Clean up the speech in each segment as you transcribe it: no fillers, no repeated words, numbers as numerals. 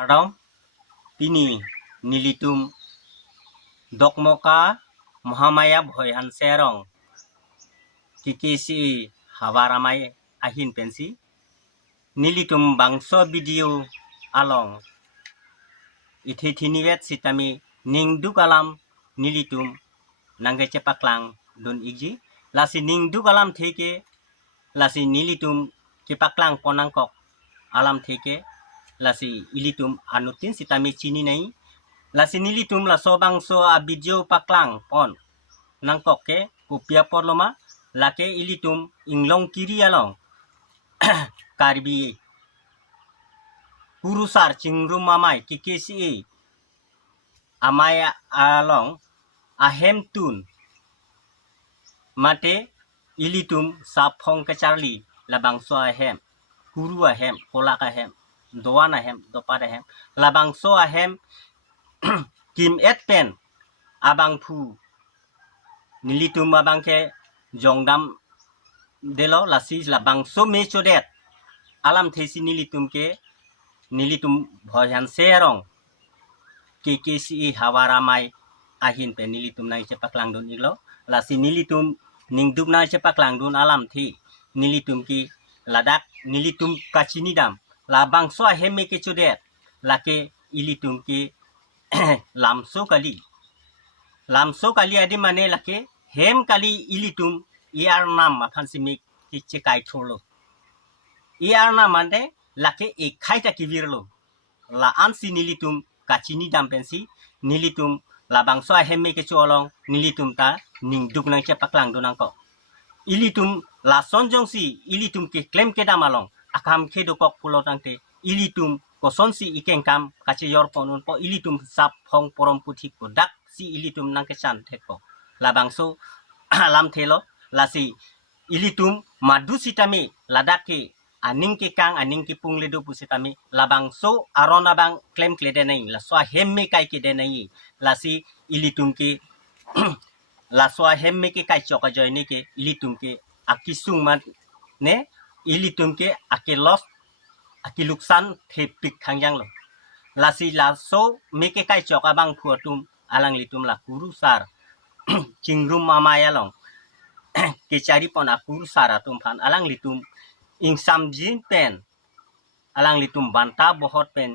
Adam pini nilitum dokmoka Muhamaya bhoyhan serong kikisi hawaramai ahin pensi nilitum bangso video along ithithiniwet sitami ningdu kalam nilitum nangge cepaklang don igi lasi ningdu kalam theke lasi nilitum kipaklang ponangkok alam theke lasi ilitum anutin sitami chini nai lasi nilitum la sobangso a video paklang pon nangkok ke kupia porloma lake ilitum inglong kiri along karbi kurusar cingrum mamai kikisi amaya along ahem tun mate ilitum sapong kecharli labangso ahem kuru ahem kolak ahem doan ahem dopat ahem labangso ahem kim et pen abang pu nilitum abang ke jongdam delo lasi labangso me chodet alam thesi nilitum ke nilitum bhoyan serong KKCE hawaramai ahin pe nilitum nang cepaklang dun iglo lasi nilitum ningduk nang cepaklang dun alam thi nilitum ki ladak nilitum kachinidam labang so aheme ke chodet lake ilitum ki lamso kali adi mane lake hem kali ilitum iar nam aphansimi kiche kai tholo iar nam mane lake ekhai ta kivirlo la ansi nilitum kachini dam pensi nilitum labang so aheme ke cholong nilitum ta ningduk nang cepaklang dunang ko ilitum la sonjongsi ilitum ke claim ke damalong akam ke dokok pulotang te ilitum kosonsi ikengkam kache yor ponun po ilitum sap hong porom puthik ko dak si ilitum nang ke chan theko labang so alam thelo lasi ilitum madu sitami ladake aning ke kang aning ke pung ledo pusitami labang so aron abang claim klede nai la so hemme kai ke de nai la si ilitum ke la so hemme ke kai choka joine ke ilitum ke akisung mat ne ilitum ke akelos akiluksan thepik khangjang lo la si la so me ke kai choka bang phuatum alang litum la kurusar chingrum mamaya long ke cari pon akurusar atum phan alang litum insam jin pen alang litum banta bohot pen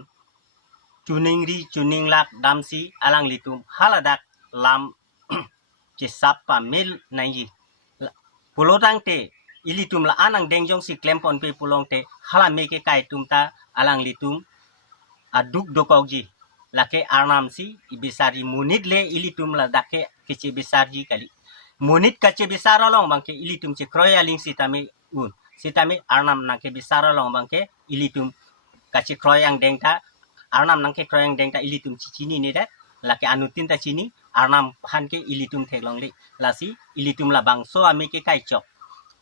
chuning lak damsi alang litum haladak lam kisapa mil nai pulotang te ilitum la anang dengjong si klempon pe pulong te hala meke kai tumta alang litum aduk dokogji lake arnam si ibisari munit le ilitum la dake kece besarji kali munit kace besara long bangke ilitum ce kroya ling sitame un sitame arnam nangke besara long bangke ilitum kace kroyang dengta arnam nangke kroyang dengta ilitum cicini ni dat lake anutin ta cini arnam hanke ilitum theklong le lasi ilitum la bangso ameke kai chok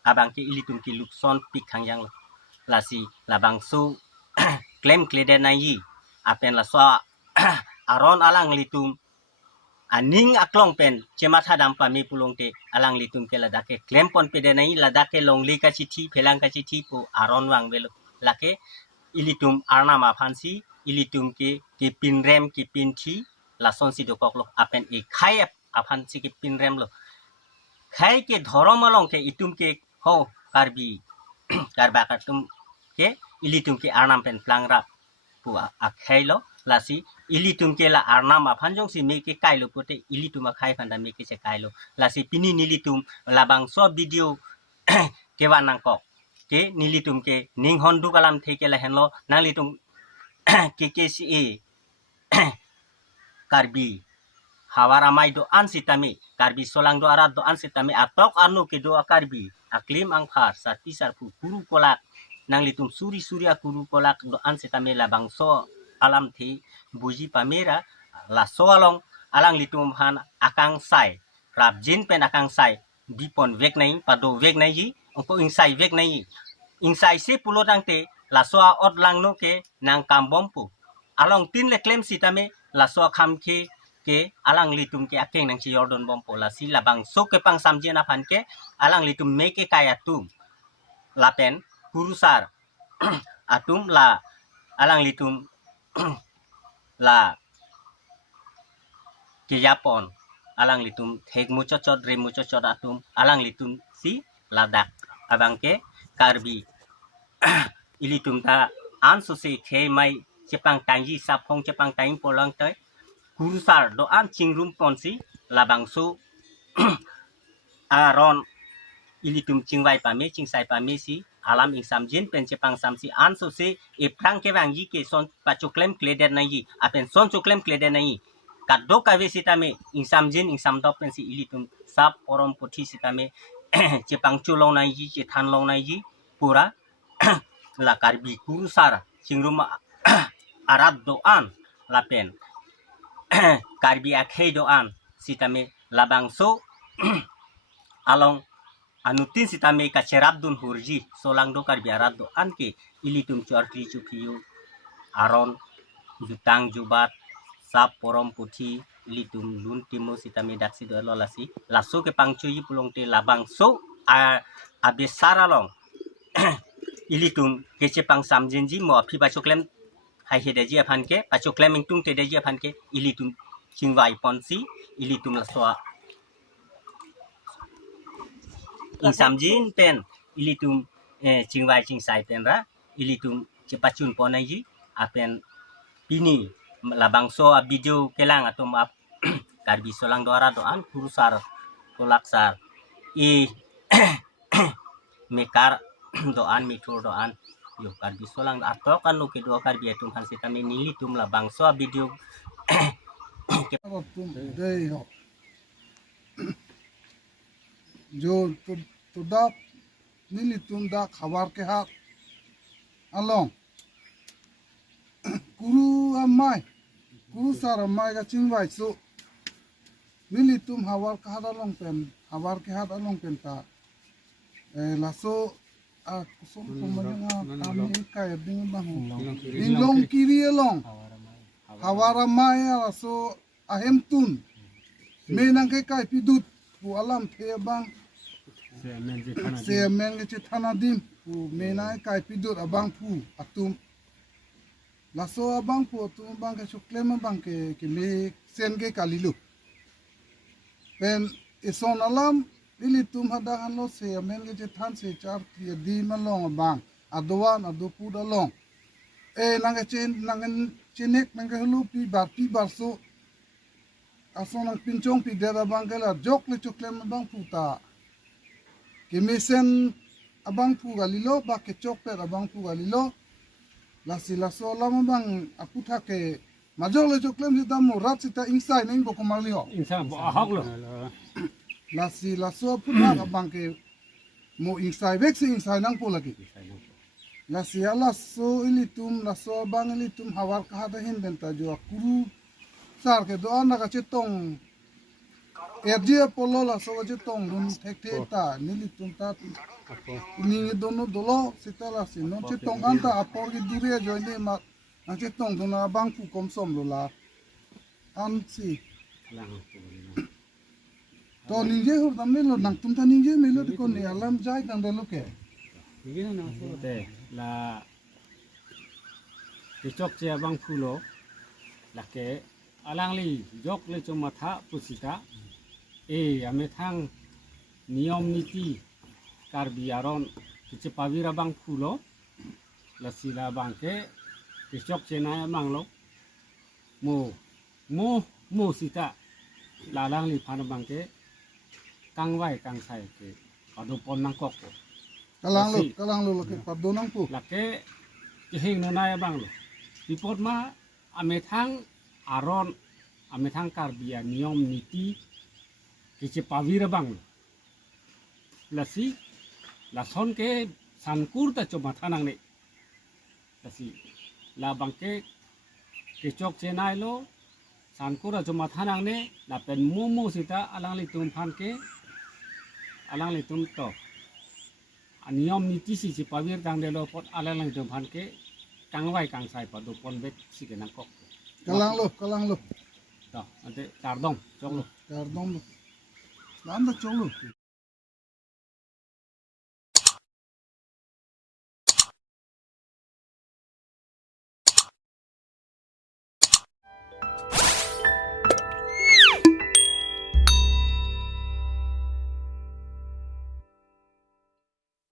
abangke ilitum ki lukson pik khangjang lasi la bangso claim klede nai apen la so aron alang litum aning aklong pen cematha dampa me pulong te alang litum ke ladake claim pon pede nai ladake longli ka chithi phelang ka chithi po aron wang belo lake ilitum arna ma phansi ilitum ke pinrem ki pinthi lason si dokok lo apen e khai aphansi ki pinrem lo khai ke dhorom along ke itum ke ho karbi karba katum ke ilitum ke arnam pen plangra pu akhai lo lasi ilitum ke la arnam aphanjong si me ke kailo pote ilitum akhai phanda me ke che kailo lasi pini nilitum labang so video ke wanang kok ke nilitum ke ning hondu kalam theke la henlo nalitum KKCE karbi hawaramai do ansitami karbi solang do arat do ansitami atok anu ke do karbi aklim angkhar sati sarpu puru kolak nang litum suri akuru kolak do ansitami labang so alam thi buji pamera la so along alang litum han akang sai rap jin pen akang sai bipon vek nai pado vek nai ji ongko insai vek nai insai se pulotang te la so ot lang no ke nang kambom pu along tin le claim sitame la so kham ke alang litum ke akeng nang chi yordon bom pola si labang so ke pang samjena phan ke alang litum me ke kaya tum lapen kurusar atum la alang litum la kiyapon alang litum thek muchot re muchot atum alang litum si ladak abang ke karbi ilitum ta anso se the mai chepang tangji sapong chepang taing polang tai kurusar do an chingrum ponsi labang so aron ilitum chingwai pame chingsai pame si alam ing samjin pen chepang samsi anso se e prang ke wangi ke son pachuklem kleder nai apen son chuklem kleder nai kaddo kave sitame ing samjin ing samdop pen si ilitum sap porom puthi sitame chepang chulong nai ji che than long nai ji pura la karbi kurusar chingrum arat doan lapen karbi akhei doan sitame labang so along anutin sitame ka cherabdun hurji solang do karbi arat doan ke ilitum chorkli chupiu aron jutang jubat sap porom puthi ilitum lun timo sitame daksi do lolasi laso ke pangchui pulong te labang so abe saralong ilitum kece pang samjinji mo phi pachoklem hai hedaji aphan ke pachoklem ingtung te deji aphan ke ilitum chingwai ponsi ilitum la soa ing samjin pen ilitum chingwai chingsai pen ra ilitum chepachun ponaji apen pini labang so video kelang atum ap karbi solang doara doan kurusar tolaksar i mekar doan mitur doan yo karbi solang atau kan lo ke do karbi atum han sitame nili tum labang so video जो तो दा नीली तुम दा खबर के हाथ अलोंग कुरु सार अम्माय का चिंगवाई सो नीली तुम हवार के हाथ अलोंग पेन ता लासो कुसुम कुमरिंगा कामी काय दिंग बाहु दिंगलोंग किरी अलोंग हवार अम्माय लासो अहेम तुन मेनंग के काय पिदुत pu alam the bang se men ke thana dim pu menai kai pidur abang pu atum laso abang pu atum bang ke chuklem bang ke me sen ke kalilu pen ison alam lili tum hada hanlo se men ke than se char ki di malong bang adwan adu pu dalong e nang chenek nang ke hulu pi bar so asonang pinchong pi dera bangkela jok le choklem bang puta ke mesen abang pu galilo ba ke chokpe abang pu galilo la so lama bang aputha ke majok le choklem sita mo rat sita insai neng boko malio insai bo ahak lo la so aputha abang ke mo insai vek se insai nang po lagi la so ilitum la so bang ilitum hawar ka hada hin benta jo akuru sar ke doan na ka chitong erje polo la so ka chitong dun thek ta nili tunta ni dono dolo sitala sino chitong anta apor gi dure joine ma na chitong duna bang pu kom som lo la an si to ninje hur dam lo nang tunta ninje melo ko ni alam jai dang de lo ke ni na so te la chok che bang pu lo la ke alang li jok le choma tha pusita ame thang niyom niti karbi aron kiche pavira bang phulo la sila bang ke chok chena mang lo mo sita la lang li phan bang ke kangwai kangsai ke adu pon nang kok ko kalang lo ke pado nang pu la ke hing no na bang lo report ma ame thang aron ame thang karbia niyom niti kiche pavira bang lasi lason ke sankur ta choma thanang ne lasi la bang ke chok chenai lo sankur choma thanang ne la pen momo sita alang li tum phan ke alang li tum to niyom niti si chi pavir dang de lo pot alang li tum phan ke kangwai kangsai pa do pon bet si ke nang kok kalang lo đó, anh chị cardong, chốc luôn. Cardong lo. Làm được chốc luôn.